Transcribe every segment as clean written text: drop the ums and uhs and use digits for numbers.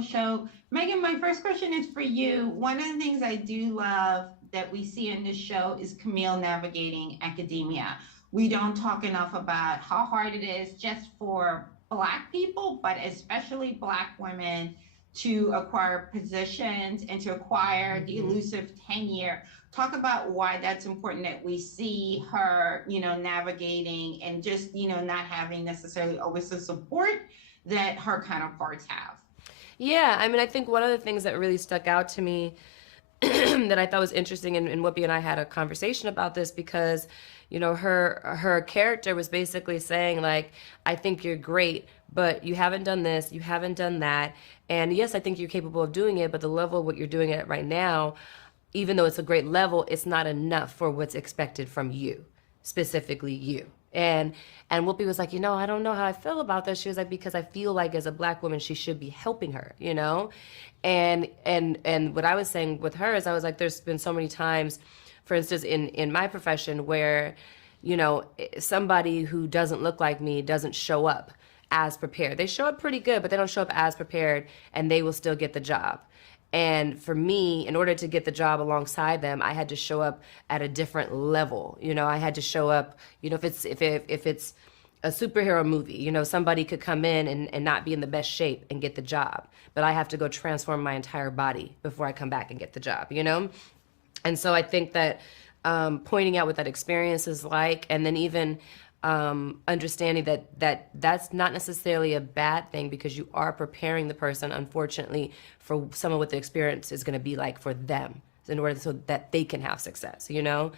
Show. Megan, my first question is for you. One of the things I do love that we see in this show is Camille navigating academia. We don't talk enough about how hard it is just for Black people, but especially Black women to acquire positions and to acquire the elusive tenure. Talk about why that's important that we see her, navigating and just, not having necessarily always the support that her counterparts have. Yeah, I mean, I think one of the things that really stuck out to me that I thought was interesting, and Whoopi and I had a conversation about this because, her character was basically saying like, I think you're great, but you haven't done this, you haven't done that, and yes, I think you're capable of doing it, but the level of what you're doing it right now, even though it's a great level, it's not enough for what's expected from you, specifically you. And Whoopi was like, I don't know how I feel about this. She was like, because I feel like as a Black woman, she should be helping her, And what I was saying with her is I was like, there's been so many times, for instance, in my profession where, somebody who doesn't look like me doesn't show up as prepared. They show up pretty good, but they don't show up as prepared, and they will still get the job. And for me, in order to get the job alongside them, I had to show up at a different level. I had to show up, if it's a superhero movie, somebody could come in and not be in the best shape and get the job. But I have to go transform my entire body before I come back and get the job. And so I think that pointing out what that experience is like, and then even understanding that's not necessarily a bad thing because you are preparing the person, unfortunately, for some of what the experience is going to be like for them in order so that they can have success, because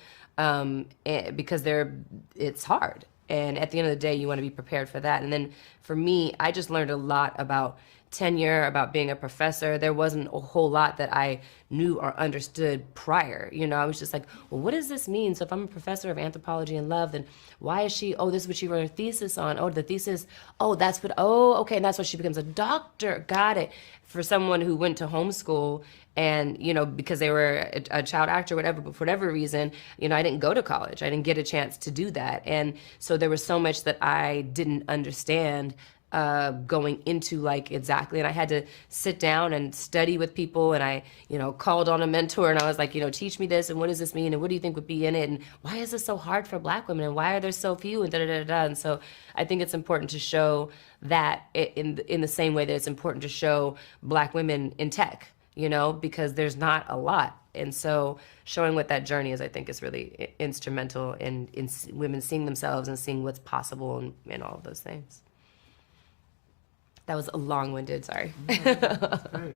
it's hard. And at the end of the day, you want to be prepared for that. And then for me, I just learned a lot about tenure, about being a professor. There wasn't a whole lot that I knew or understood prior. I was just like, well, what does this mean? So if I'm a professor of anthropology and love, then why is she, this is what she wrote her thesis on. Oh, the thesis, okay. And that's why she becomes a doctor. Got it. For someone who went to homeschool and, because they were a child actor or whatever, but for whatever reason, I didn't go to college. I didn't get a chance to do that. And so there was so much that I didn't understand going into like exactly. And I had to sit down and study with people. And I, called on a mentor and I was like, teach me this. And what does this mean? And what do you think would be in it? And why is this so hard for Black women? And why are there so few? And da da da da. And so I think it's important to show that in the same way that it's important to show Black women in tech, because there's not a lot. And so showing what that journey is, I think, is really instrumental in women seeing themselves and seeing what's possible and all of those things. That was a long-winded, sorry. No, that's great.